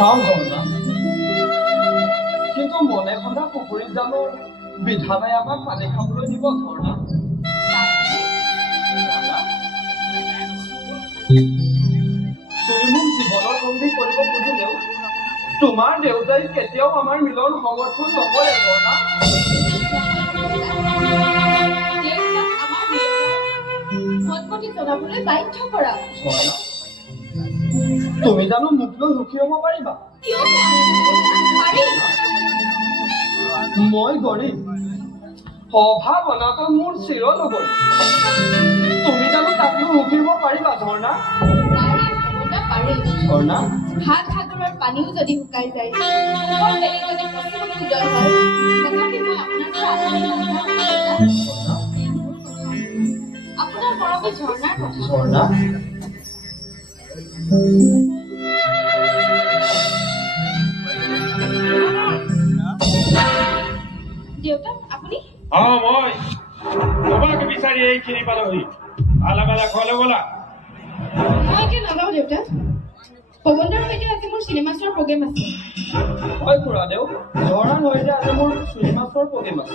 চাওঁ ঝৰ্ণা, কিন্তু মনে সন্দা পুখুৰীত জানো বিধানাই আমাক পানী খাবলৈ দিব ঝৰ্ণা? তুমি মোক জীৱনৰ বন্দী কৰিব খুজিলেও তোমাৰ দেউতাই কেতিয়াও আমাৰ মিলন সমৰ্থন নকৰে ঝৰ্ণা। তুমি জানো মোক লৈ সুখী হ'ব পাৰিবা? মই গৰীব, অভাৱ অনাটন মোৰ চিৰ নগৰী। তুমি জানো তাক লৈ সুখী হ'ব পাৰিবা ঝৰ্ণা? ঝৰ্ণা, সাত সাগৰৰ পানীও যদি শুকাই যায়, আপোনাৰ মৰমী ঝৰ্ণাৰ কথা। ঝৰ্ণা, দেউতা আপুনি? মই তোমাক বিচাৰি এইখিনি পালোহি। ভালে ভালে ঘৰলৈ ব'লা। মই এতিয়া নাযাওঁ দেউতা, পৱনদাৰ সৈতে আজি মোৰ চিনেমা চোৱাৰ প্ৰগ্ৰেম আছে। হয় খুৰাদেউ, ঝৰ্ণা নহয় যে আজি মোৰ চিনেমা চোৱাৰ প্ৰগ্ৰেম আছে।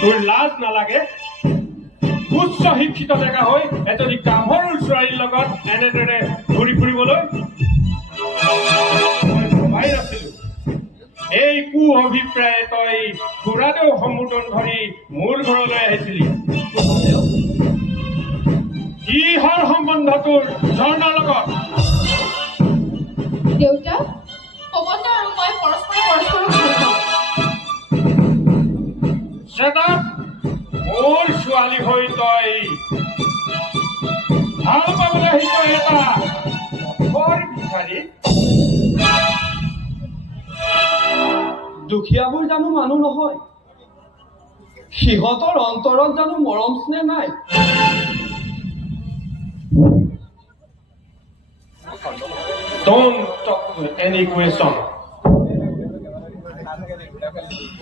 তোৰ লাজ নালাগে? উচ্চ শিক্ষিত ডেকা হৈ এজনী গাভৰু ছোৱালীৰ লগত এনেদৰে ঘূৰি ফুৰিবলৈ? মই ভবাই নাছিলো এই কু অভিপ্ৰায়ে তই খুৰাদেউ সম্বোধন ধৰি মোৰ ঘৰলৈ আহিছিলি। কিহৰ সম্বন্ধ তোৰ ঝৰ্ণাৰ লগত? দেউতা, পৱনদা আৰু মই পৰস্পৰক ভাল পাওঁ। মোৰ ছোৱালী হৈ তই ভাল পাবলৈ আহিছ এটা বৰ ভিখাৰী। দুখীয়াবোৰ জানো মানুহ নহয়? সিহঁতৰ অন্তৰত জানো মৰম স্নেহ নাই? Don't talk with any question.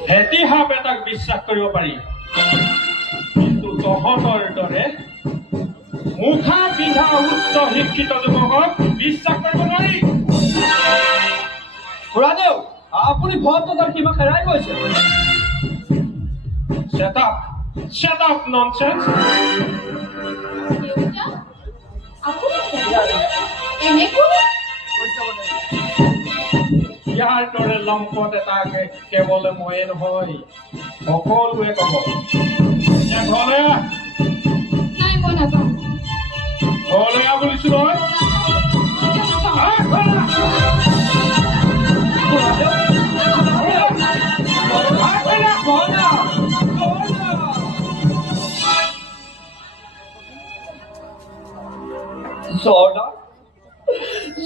হেতি সাপ এটাক বিশ্বাস কৰিব পাৰি, কিন্তু তহঁতৰ দৰে মুখা পিন্ধা উচ্চ শিক্ষিত যুৱকক বিশ্বাস কৰিব নোৱাৰি। খুৰাদেউ, আপুনি ভদ্ৰতাৰ কিবা হেৰাই গৈছে। Shut up, nonsense. দেউতা, আপুনি এনেকৈ ইয়াৰ দৰে লম্পট এটাকে কেৱল ময়ে নহয় সকলোৱে ক'ব। ঘৰলৈ আহ, নাই, মই নাযাওঁ। ঘৰলৈ আহ বুলিছো নহয়।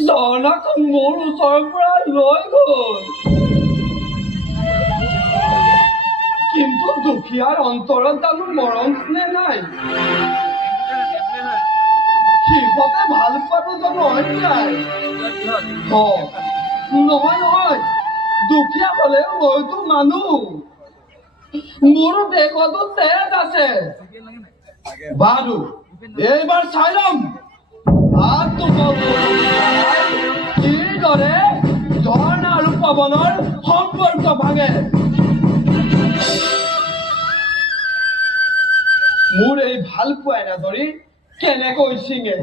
ঝৰ্ণাক মোৰ ওচৰৰ পৰা লৈ গ'ল, কিন্তু দুখীয়াৰ অন্তৰত জানো মৰম স্নেহ নাই? সিহঁতে ভাল পোৱাটো জানো অন্যায়? নহয় নহয়, দুখীয়া হলেও মইতো মানুহ, মোৰো দেহতো তেজ আছে। বাৰু এইবাৰ চাই ল'ম কিদৰে ঝৰ্ণা আৰু পৱনৰ সম্পৰ্ক ভাঙে। মোৰ এই ভাল পোৱাই নাধৰি কেনেকৈ ছিঙে।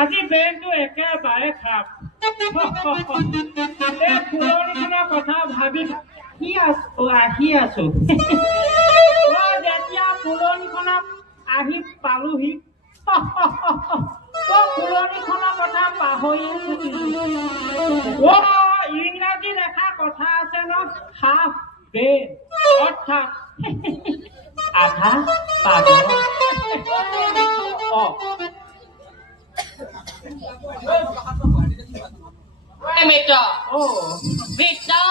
আজি বেংকটো একেবাৰে খাপ। এই ফুলনিখনৰ কথা ভাবি আহি আছো। যেতিয়া ফুলনিখনত আহি পালোহি ফুলনিখনৰ কথা পাহৰিয়ে থাকিলো। ইংৰাজী লেখা কথা আছে ন, হাফ ব্ৰেইন অৰ্থাৎ আধা পাগল। Victor! Oh! Victor!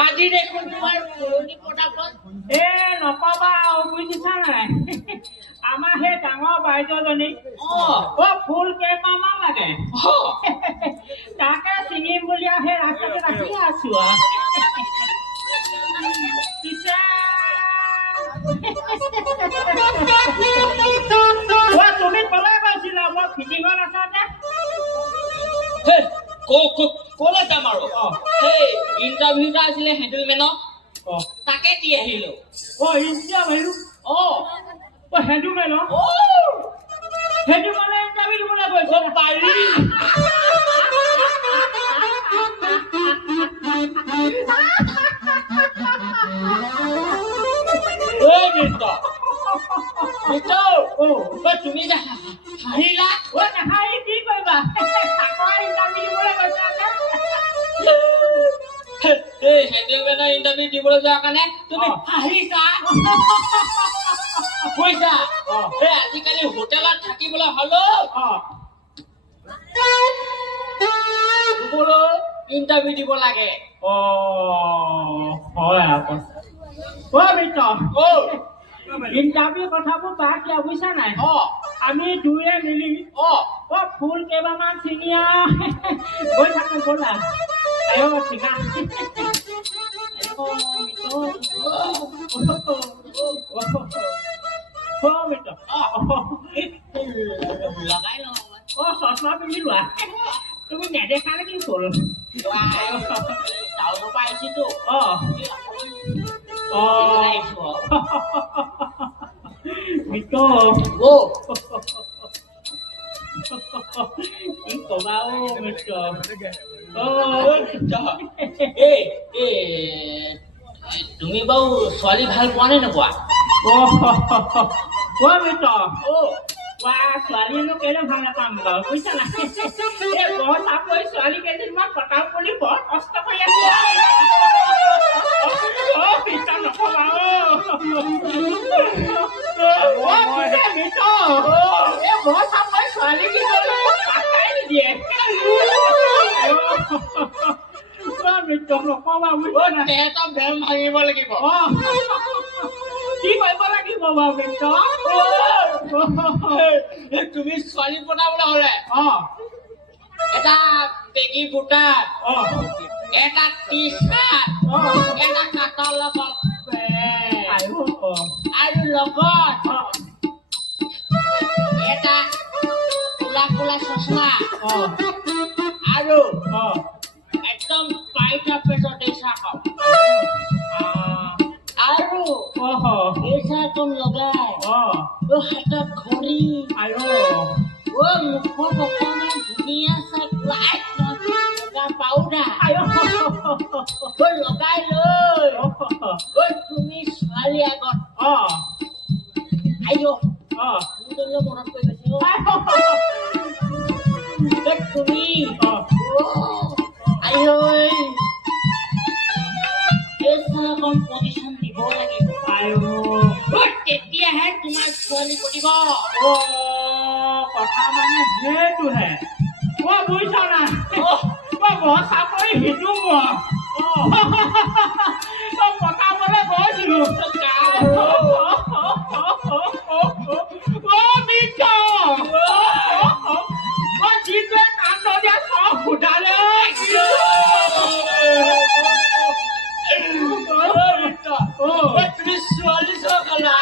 আজি দেখোন তোমাৰ পুৰণি পটাপট নকবা বুজিছা নাই, আমাৰ সেই ডাঙৰ বাইদেউজনী ফুল কেইপাহমান লাগে তাকে ছিঙিম বুলি সেই ৰাস্তাতে ৰাখি আছো পিছে তুমি কলে গৈছিলা মই ফিটিঙত আছা যে কলে যাম আৰু সেই ইণ্টাৰভিউ এটা আছিলে হেণ্ডেলমেনৰ তাকে দি আহিলো ইণ্ডিয়া ভাইৰো সেইটো মানে ইণ্টাৰভিউ দিবলৈ গৈছে পাৰি তুমি যে হাঁহিলা হাঁহি কি কৰিবা ইণ্টাৰভিউ দিবলৈ গৈছে হেণ্ডেলমেনৰ ইণ্টাৰভিউ দিবলৈ যোৱাৰ কাৰণে তুমি হাঁহিছা কৈছা আজিকালি হোটেলত থাকিবলৈ হলেও ইণ্টাৰভিউ দিব লাগে হয় আকৌ ইণ্টাৰভিউ কথাবোৰ বাদ দিয়া বুজিছা নাই আমি দুয়ে মিলি ফুল কেইবামান ছিঙিয়া গৈ থাকো ব'লা ঠিকা লগাই লওঁ চশমা পিন্ধি লোৱা তুমি নেদেখা নে কি হ'ল টাউনৰ পৰা আহিছোতো কি কবা মিত্ৰ তুমি বাৰু ছোৱালী ভাল পোৱা নে নোপোৱা মিত্ৰ ছোৱালীনো কেলে ভাল নাপাম বাৰু বুজিছা না বৰ চাপৰি ছোৱালী কেইদিনমান কটাও বুলি বৰ কষ্ট কৰি আছো নকবা বৰ চাপৰি ছোৱালী পাত্তাই নিদিয়ে নকবা বুজিছা বেম ভাঙিব লাগিব কি কৰিব লাগিব বাৰু মিত্ৰ তুমি ছোৱালী পতাবলৈ হলে এটা বেগী বুটা এটা টি চাৰ্ট এটা কাটৰ লগত আৰু লগত এটা কোলা কোলা চশমা আৰু একদম পাইটা পেটৰ দেশা খাও আৰু দেশাটো লগাই হাতত ঘড়ী মুখত অকণমান ধুনীয়া চাই পাউডাৰ লগাই লৈ তুমি ছোৱালী আগত মনত কৰি গৈছে তুমি কম্পিটিশ্যন দিব লাগিব তেতিয়াহে তোমাৰ ছোৱালী কৰিব কথা মানে সেইটোহে বুজিছা না বৰ চাকৰি সিটো পতাবলৈ গৈছিলো যিটোৱে কাণ্ড দিয়া চব ফুটালে তুমি ছোৱালী চকালা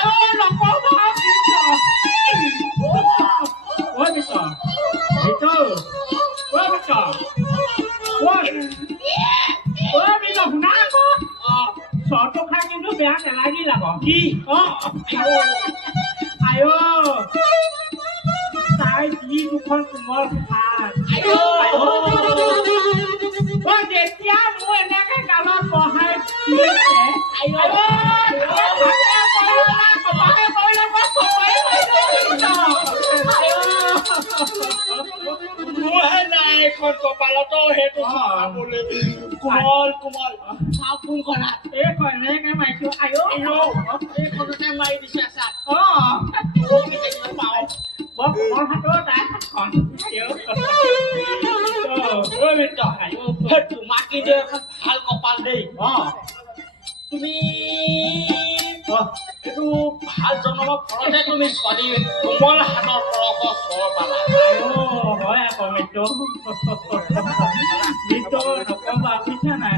চৰটো খাই কিন্তু বেয়া নেলাগিল আকৌ কি তাই যি দুখন কোমল ভাত যেতিয়া মোৰ এনেকে গালত বহাই নাই এখন কপালতো সেইটো কোমল কোমল চাপোন কৰা এনেকে মাৰিছো এইখনতে মাৰি দিছে চাপ পাওঁ বৰ কোমল হাতৰ তাই তোমাক কিন্তু এখন ভাল কপাল দেই তুমি এইটো ভাল ভাল জন্মৰ ফলতে তুমি ছোৱালী কোমল হাতৰ পৰশ চৰ পালা হয় আকৌ মিত্ৰ নকবা বুজিছা নাই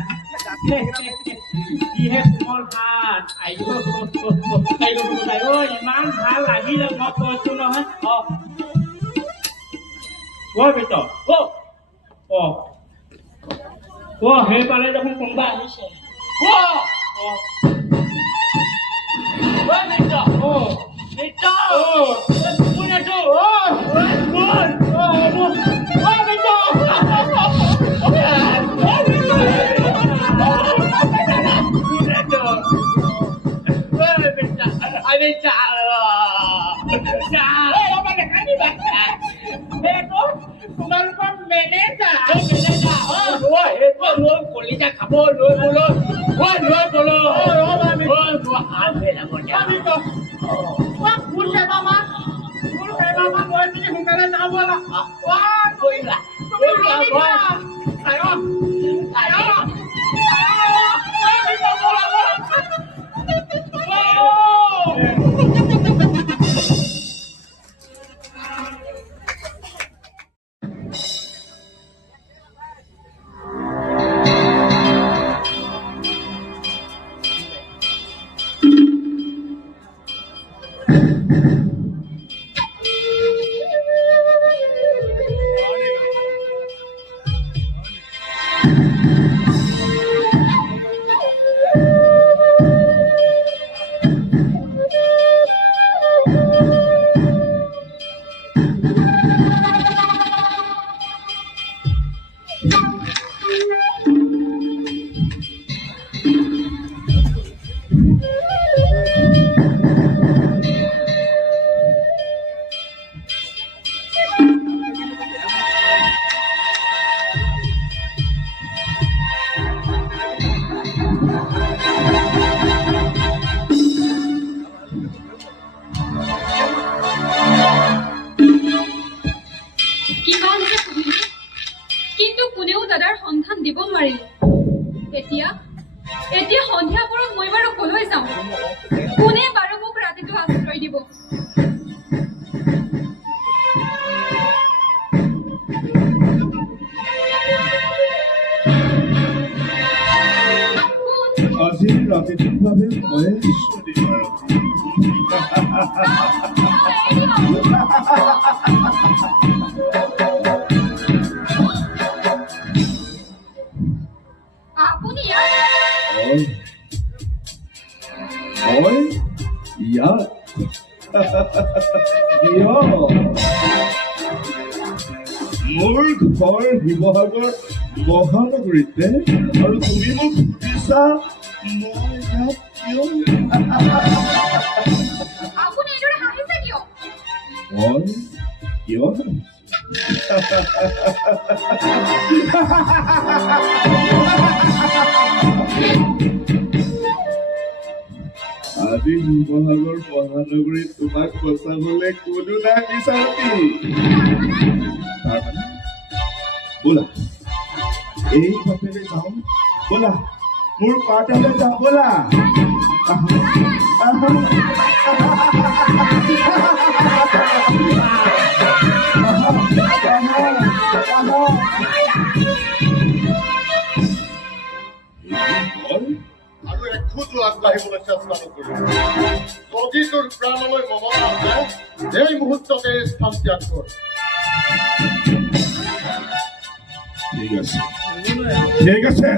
যিহে কোমল হাত ইমান ভাল লাগিলে মই কৈছো নহয় মিত্ৰ সেইফালে দেখোন কোনোবা আহিছে তোমালোকৰ মেনেজাৰ কলিজা খাব লৈ গলো সোনকালে যাব এতিয়া সন্ধিয়া পৰত মই বাৰু কলৈ যাওঁ কোনে বাৰু মোক ৰাতিটো আশ্ৰয় দিব আজি ৰাতিটোৰ বাবে মই মোৰ ঘৰ শিৱসাগৰ মহানগৰীতে আৰু তুমি মোক সুধিছা মই ইয়াত কিয় আপুনি এইদৰে হাঁহিছে কিয় মই কিয় আজি শিৱসাগৰ মহানগৰীত তোমাক বচাবলৈ কোনো নাই বিচাৰতি বোলা এই বাটেৰে যাওঁ বোলা মোৰ পাৰ্টালৈ যাওঁ বোলা আৰু এখোজো আগবাঢ়িবলৈ চেষ্টা নকৰিব যদি তোৰ প্ৰাণলৈ মমতা আছে এই মুহূৰ্ততে স্থান ত্যাগ কৰ ঠিক আছে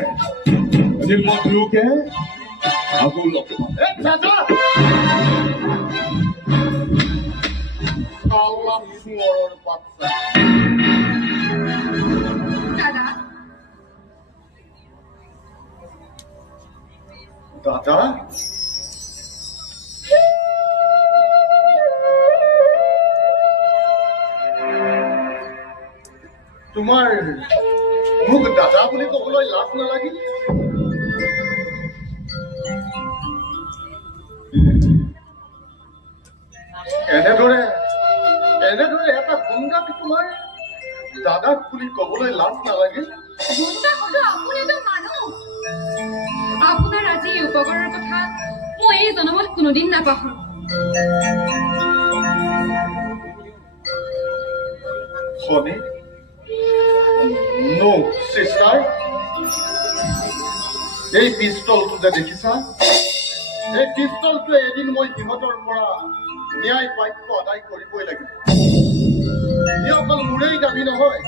এদিন মই দুয়োকে আকৌ লগ পাম বাচ্চা দাদা দাদা তোমাৰ মোক দাদা বুলি ক'বলৈ লাজ নালাগিল এনেদৰে এটা গুণ্ডাক তোমাৰ দাদাক বুলি ক'বলৈ লাজ নালাগিল আপোনাৰ আজি এই উপকাৰৰ কথা মই এই জনমত কোনোদিন নাপাহৰো Honey? No, sister. এই পিষ্টলটো যে দেখিছা, এই পিষ্টলটোৱে এদিন মই সিহঁতৰ পৰা ন্যায় বাক্য আদায় কৰিবই লাগিব। ই অকল মোৰেই দাবী নহয়,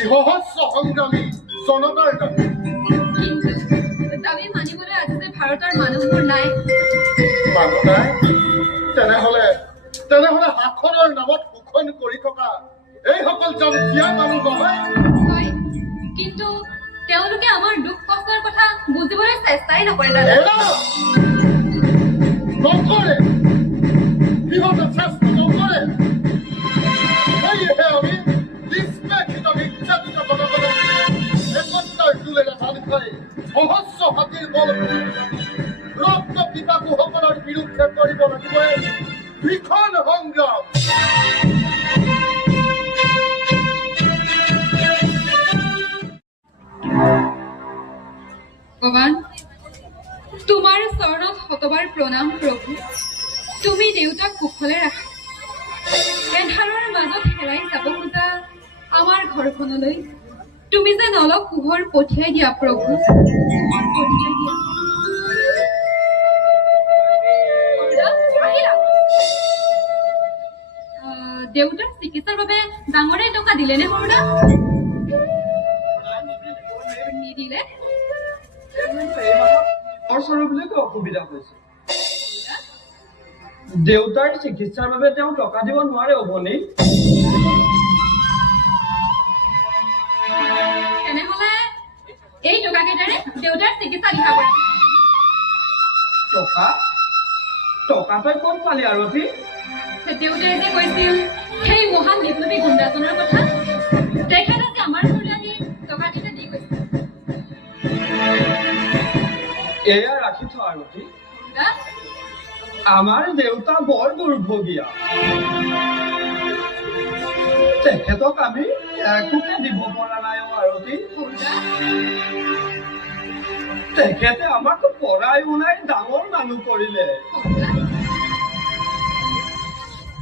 ই সহস্ৰ সংগ্ৰামী জনতাৰ দাবী। কিন্তু দাবী মানিবলৈ আজি যে ভাৰতৰ মানুহবোৰ নাই। মানুহ নাই? তেনেহলে শাসনৰ নামত শোষণ কৰি থকা এইসকল জনপ্ৰিয় মানুহ নহয়। হয়, কিন্তু তেওঁলোকে আমাৰ দুখ কষ্টৰ কথা বুজিবলৈ চেষ্টাই নকৰে দাদা। নকৰে, সিহঁতে চেষ্টা নকৰে। সেয়েহে আমি নিষ্পেষিত নিৰ্যাতিত জনগণক একতাৰ তোলেৰে ধান খাই সহস্ৰ হাতীৰ বল ৰক্ত পিপাসুসকলৰ বিৰুদ্ধে কৰিব লাগিব ভীষণ সংগ্ৰাম। ভগৱান, তোমাৰ চৰণত শতবাৰ প্ৰণাম প্ৰভু। তুমি দেউতাক কুশলে ৰাখা। এন্ধাৰৰ মাজত হেৰাই যাব খোজা আমাৰ ঘৰখনলৈ তুমি যেন অলপ পোহৰ পঠিয়াই দিয়া প্ৰভু, পোহৰ পঠিয়াই দিয়া। দেউতাক চিকিৎসাৰ বাবে ডাঙৰে টকা দিলেনে সৰুদা? নিদিলে? বুলি অসুবিধা হৈছে। দেউতাৰ চিকিৎসাৰ বাবে তেওঁ টকা দিব নোৱাৰে ভনী। তেনেহলে এই টকা কেইটাৰে দেউতাৰ চিকিৎসা লিখা কৰা। টকা তই ক'ত পালি আৰতী? দেউতাই যে কৈছিল সেই মহান বিপ্লৱী গুণ্ডাজনৰ কথা, তেখেত আজি আমাৰ ঘৰলৈ আহি টকা কেইটা দি গৈছে। এয়া ৰাখি থোৱা আৰতী। আমাৰ দেউতা বৰ দুৰ্ভগীয়া, তেখেতক আমি একোকে দিব পৰা নাই আৰতী। তেখেতে আমাক পঢ়াই শুনাই ডাঙৰ মানুহ কৰিলে,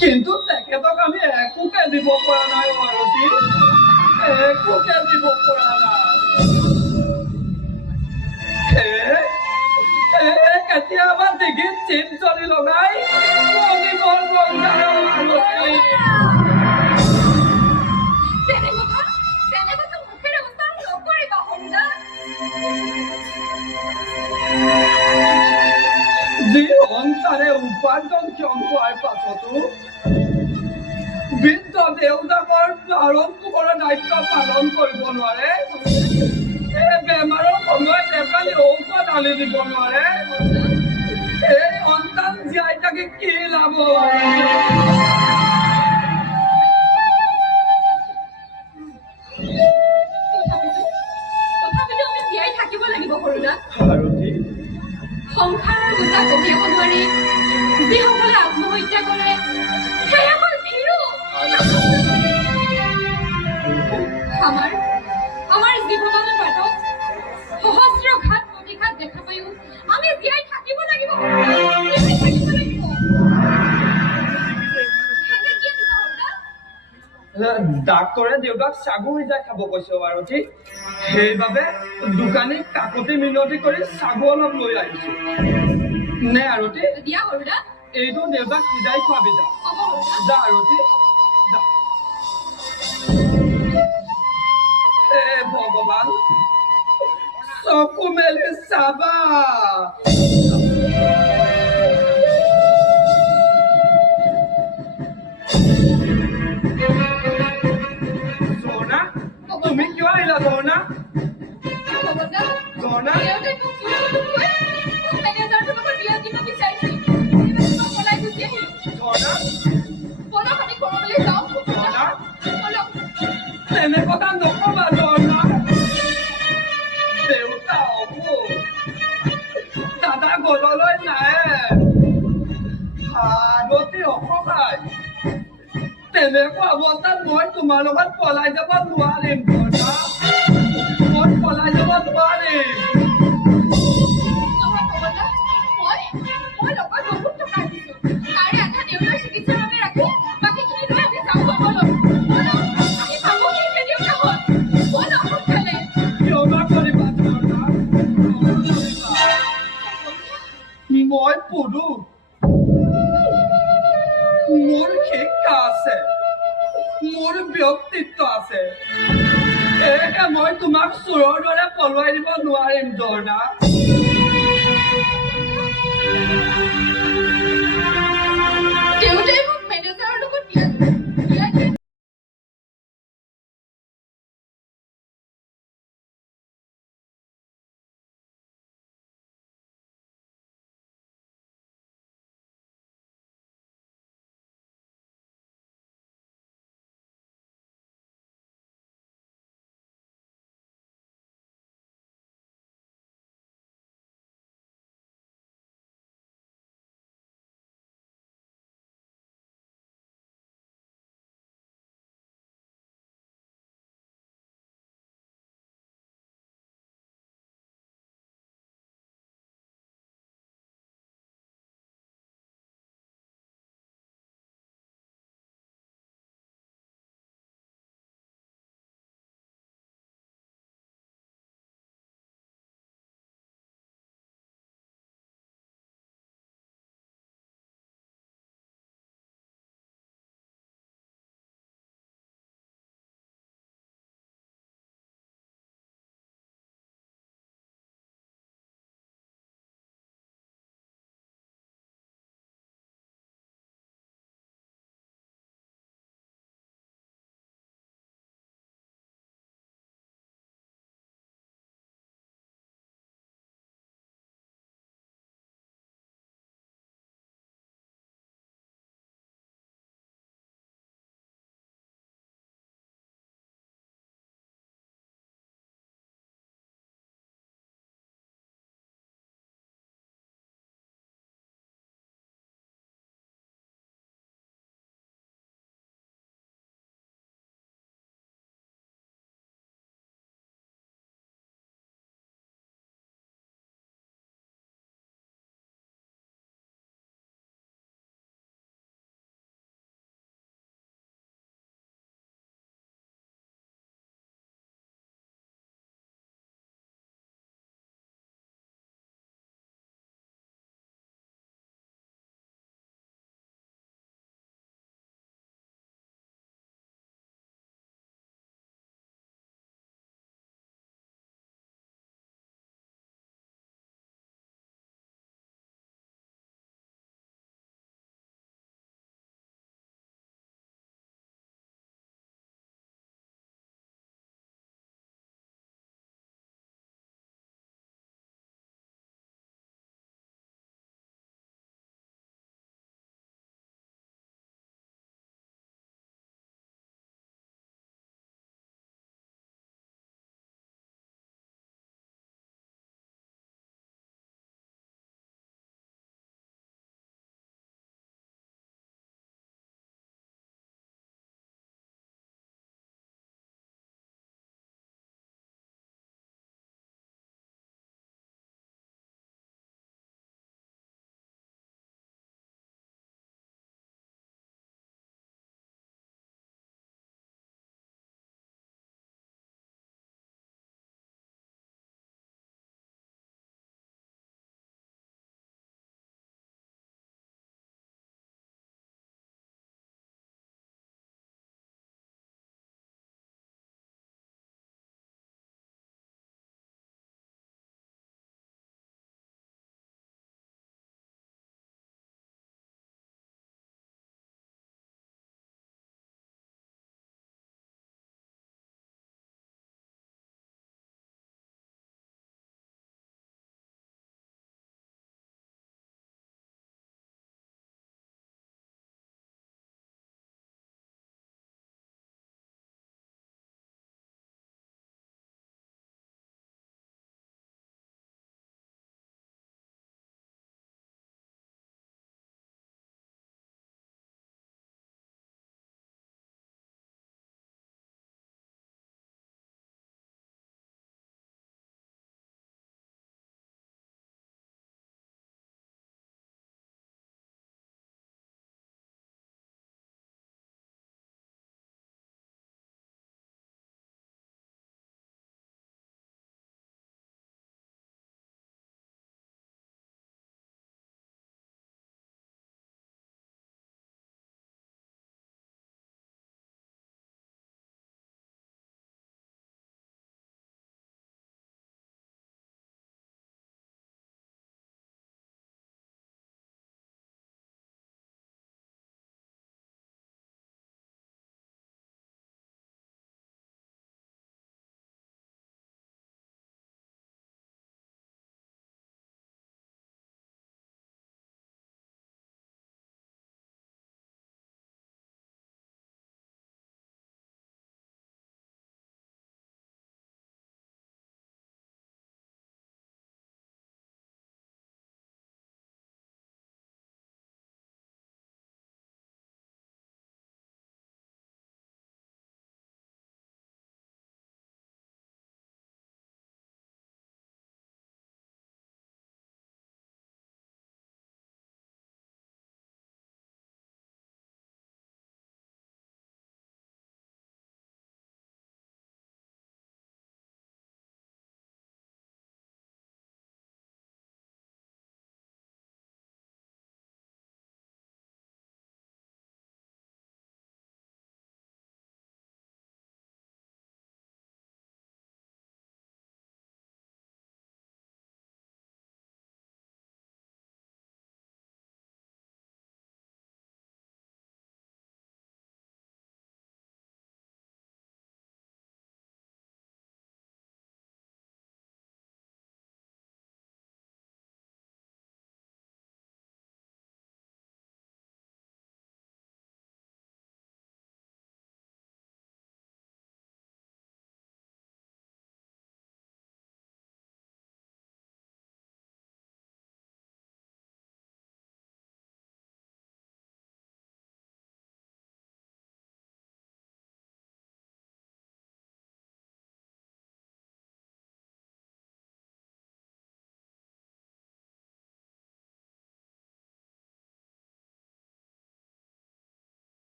কিন্তু তেখেতক আমি একোকে দিব পৰা নাই আৰতী, একোকে দিব পৰা নাই। কেতিয়াবা ডিঙিত চিন চলি লগাই যি সন্তানে উপাৰ্জন ক্ষম হোৱাৰ পাছতো বৃদ্ধ দেউতাকৰ লালন পোহৰৰ দায়িত্ব পালন কৰিব নোৱাৰে, বেমাৰৰ সময়ত একালি ঔষধ আনি দিব নোৱাৰে, এই সন্তান জীয়াই থাকি কি লাভ? তথাপিতো আমি জীয়াই থাকিব লাগিব সৰুদা। সংসাৰৰ বোজা কঢ়িয়াব নোৱাৰি যিসকলে আত্মহত্যা কৰে সেইসকল ভীৰু। আমাৰ জীৱনৰ বাটত সহস্ৰ ঘাত প্ৰতিঘাত দেখা পায়ো আমি জীয়াই থাকিব লাগিব। ডাক্তৰে দেউতাক চাগু সিজাই খাব কৈছে আৰতী, সেইবাবে দোকানীক কাকতি মিনতি কৰি চাগু অলপ লৈ আহিছো। নে আৰতী? দিয়া সৰুদা, এইটো দেউতাক সিজাই খোৱাবি। যা আৰতী, যা। হে ভগৱান, চকু মেলি চাবা। তুমি কিয় আহিলা ধৰ্ণা? ধৰ্ণা, তেনে কথা নকবা ধৰ্ণা। দেউতা অসুখ, দাদা গললৈ নাই, আৰতী অসহায়, তেনেকুৱা অৱস্থাত মই তোমাৰ লগত পলাই যাব নোৱাৰিম ধৰ্ণা, মই পলাই যাব নোৱাৰিম। মই লগত বহুত টকা দিছো, তাৰে মোৰ শিক্ষা আছে, মোৰ ব্যক্তিত্ব আছে। সেয়েহে মই তোমাক চোৰৰ দৰে পলুৱাই দিব নোৱাৰিম জৰ্ণা। দেউতাই মোক মেনেজাৰৰ লগত বিয়া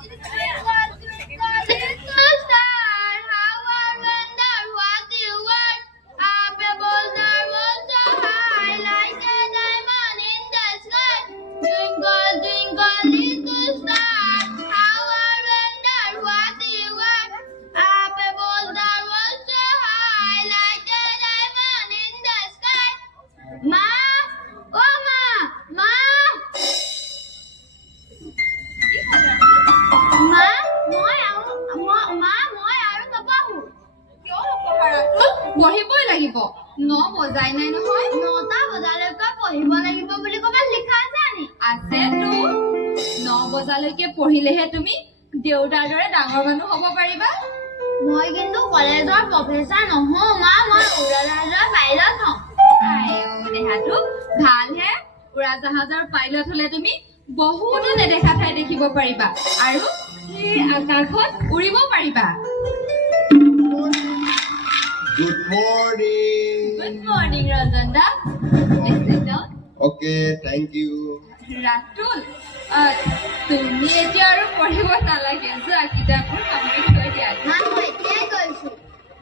Little star, how I wonder what you were. Up above the world so high, like a diamond in the sky. Twinkle, twinkle, little star, how I wonder what you were. Up above the world so high, like a diamond in the sky. Ma, oh ma. মা মই আৰু নপঢ়ো কিয় নপঢ়া ৰাতুল? পঢ়িবই লাগিব 9 বজাই নাই নহয় 9টা বজালৈকে পঢ়িব লাগিব বুলি ক'বাত লিখা আছে নি আছেতো 9 বজালৈকে পঢ়িলেহে তুমি দেউতাৰ দৰে ডাঙৰ মানুহ হ'ব পাৰিবা মই কিন্তু কলেজৰ প্ৰফেচাৰ নহওঁ মা মই উৰাজাহাজৰ পাইলট হওঁ আইও দেহাটো ভালহে উৰাজাহাজৰ পাইলট হ'লে তুমি বহুতো নেদেখা ঠাই দেখিব পাৰিবা আৰু এই আকাশত উৰিব পাৰিবা Good morning. Good morning Ranjan দা Okay, thank you. ৰাতুল তুমি এতিয়া আৰু পঢ়িব নালাগে যোৱা কিতাপবোৰ সামৰি থৈ দিয়া মা মই এতিয়াই কৈছোঁ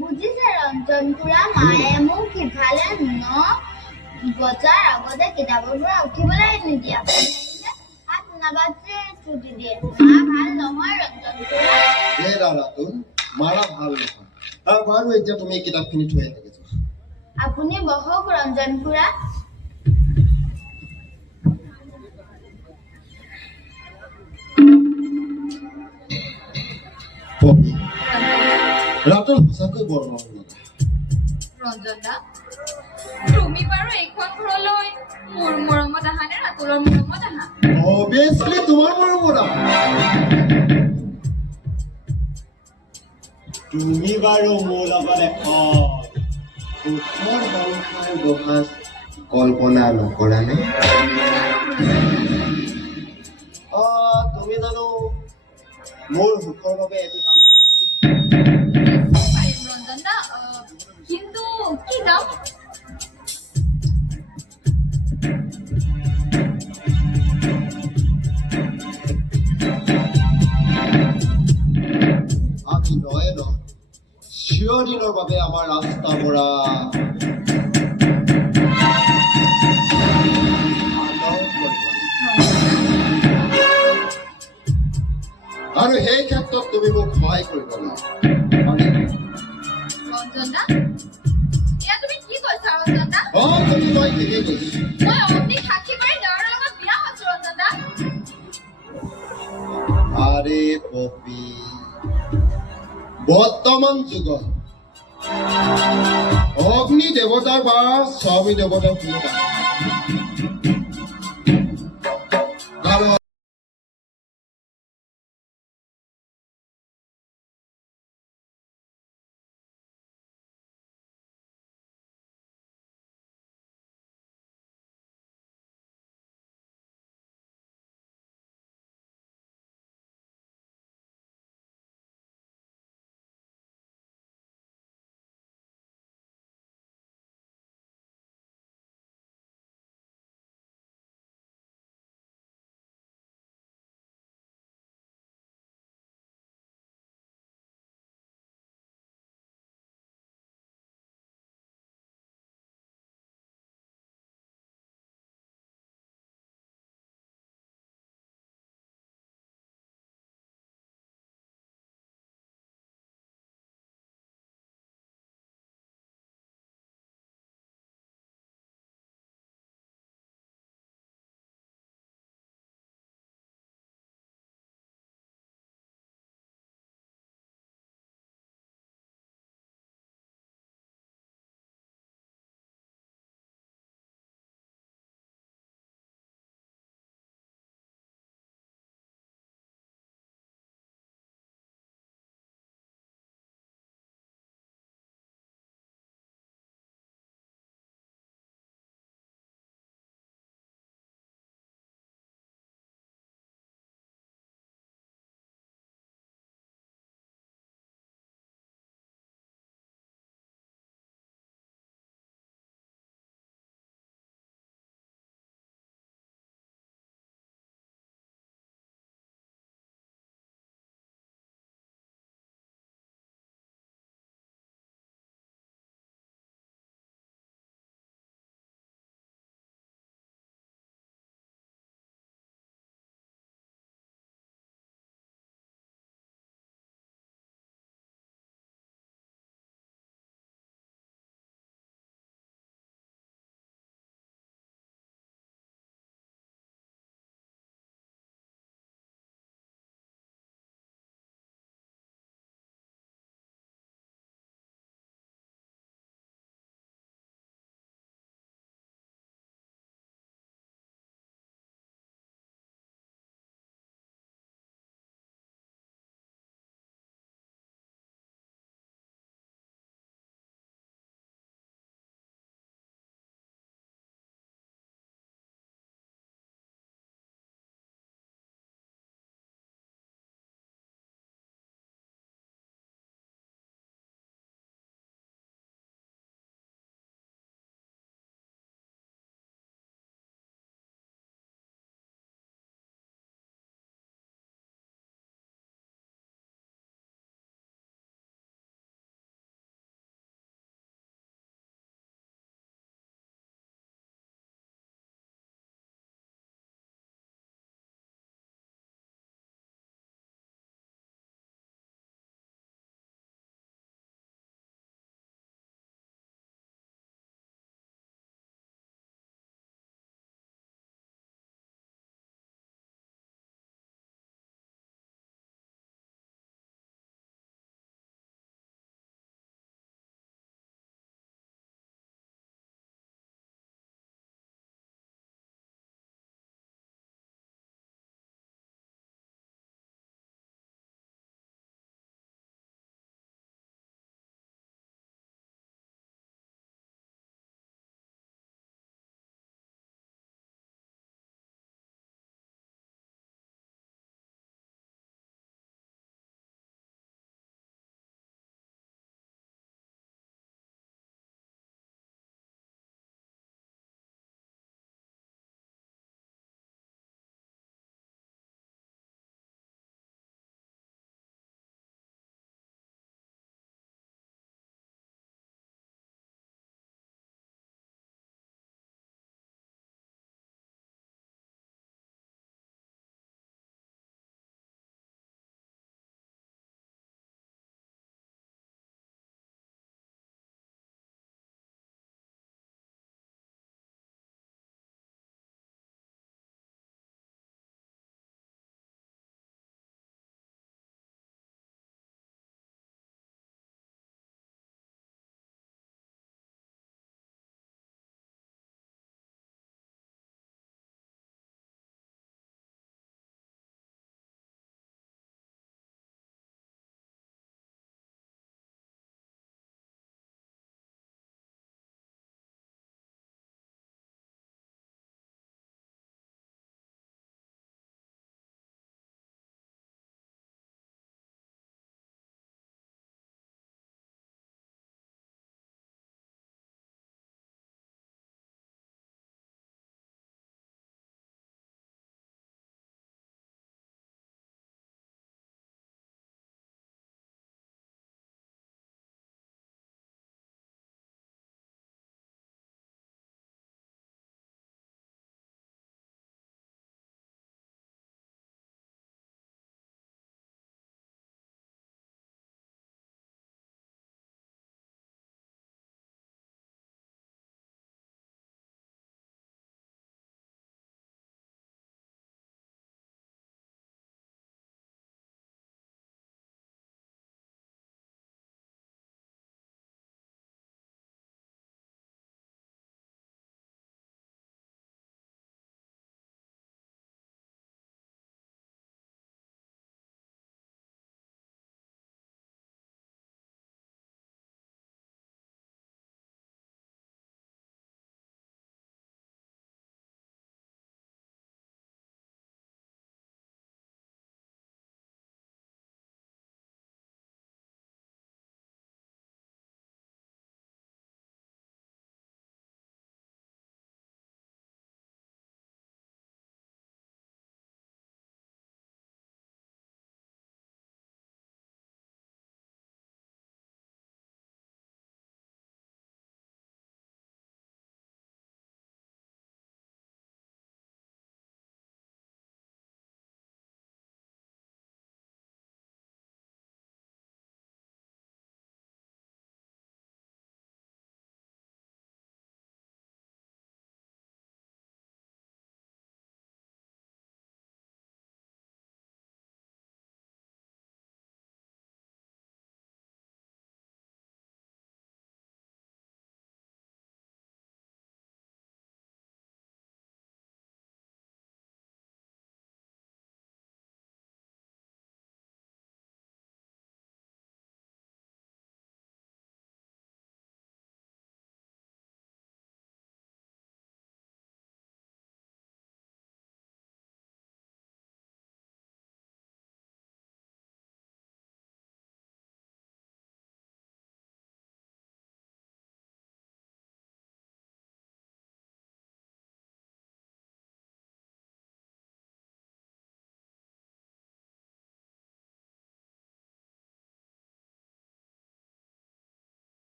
বুজিছে ৰঞ্জন খুৰা মায়ে মোক সিফালে 9 বজাৰ আগতে কিতাপৰ পৰা উঠিবলৈ নিদিয়ে হাত নাবাজে ছুটি দিয়ে মা ভাল নহয় ৰঞ্জন খুৰা এই ৰাতুল মাৰা ভাল নহয় বাৰু এতিয়া তুমি কিতাপখিনি থৈ আহি যোৱা আপুনি বহক ৰঞ্জন খুৰা পপি ৰাতুল সঁচাকৈ বৰ মৰম লগা ৰঞ্জন দা তুমি বাৰু এইখন ঘৰলৈ মোৰ মৰমত আহা নে ৰাতুলৰ মৰমত আহা অবভিয়াছলি তোমাৰ মৰমত তুমি বাৰু মোৰ লগত এখন সুখৰ সংসাৰ গঢ়াৰ কল্পনা নকৰানে তুমি জানো মোৰ সুখৰ বাবে এটি কাম কৰিব পাৰিবা পাৰিম ৰঞ্জন দা কিন্তু কি কাম আমি নয় চিৰদিনৰ বাবে আমাৰ ৰাস্তা পৰা আৰু সেই ক্ষেত্ৰত তুমি মোক সহায় কৰিব ৰঞ্জন দা এয়া তুমি কি কৈছা ৰঞ্জন দা তুমি মই ঠিকেই কৈছো মই অগ্নিক সাক্ষী কৰি দেৱৰ লগত বিয়া হৈছো ৰঞ্জন দা আৰে পপি বৰ্তমান যুগত অগ্নি দেৱতাৰ বা স্বামী দেৱতাৰ কোনো কাৰণ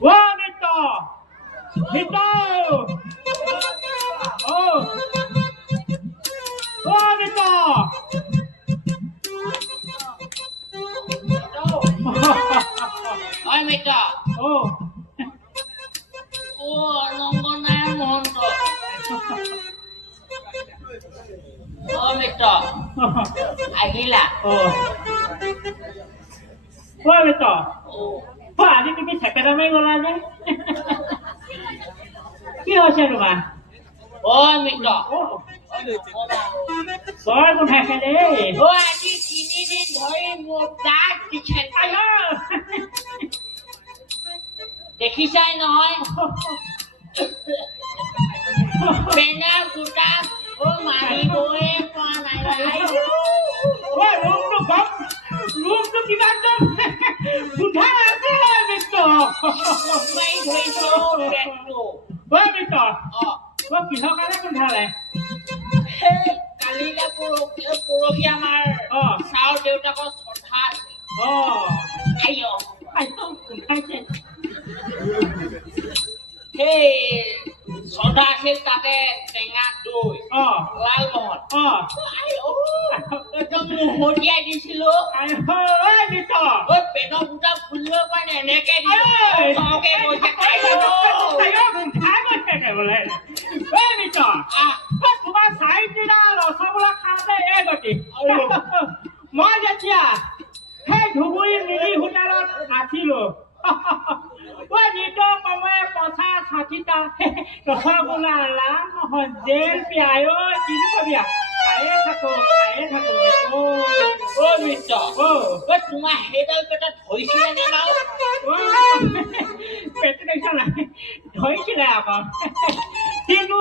ও মিত্ৰ মিত্ৰ ও ও মিত্ৰ ঐ মিত্ৰ ও নংগনাৰ মহন্ত মিত্ৰ আহিলা ও মিত্ৰ ও আজি তুমি ছেকেণ্ডামে গলা যে কি হৈছে তোমাৰ মিত্ৰ বৰ গোন্ধাইছে দেই আজি 3 দিন ধৰি মোৰ দাঁত বিষাই দেখিছাই নহয় বেনা গোটা মাৰিবই পৰা নাই ৰুমটো কিবা একদম গোন্ধাই আছে মিত্ৰ মাৰি ধৰিছো পেটটো মিত্ৰ কিহৰ কাৰণে গোন্ধালে কালিলে পৰহি আমাৰ চাউৰ দেউতাকৰ শ্ৰদ্ধা আছিল গোন্ধাইছে সেই শ্ৰদ্ধা আছিল তাতে টেঙা দৈ লালমোহন একদম মহতিয়াই দিছিলো পেটৰ গোটা ফুলিব কাৰণে এনেকে তোমাৰ চাৰিটা ৰসগোল্লা খাওঁতে এই গতি মই যেতিয়া সেই ধুবুৰী মিলি হোটেলত আছিলো নিজৰ কমে 50-60টা ৰসগোল্লা লাভ নহয় জেল পিয়াই কিনো কবি খায়ে থাকো মিত্ৰ তোমাৰ সেইডাল পেটত ধৰিছিলে নে বাৰু পেটটো দেখিছা নাই ধৰিছিলে আকৌ কিন্তু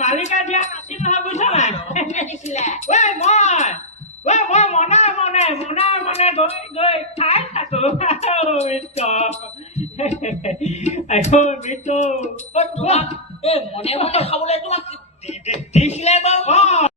মালিকে দিয়া নাছিল নহয় বুজিছা নাই দিছিলে মই মনে গৈ খাই থাকো মিত্ৰ তোমাক মনে খাবলৈ তোমাক দিছিলে বাৰু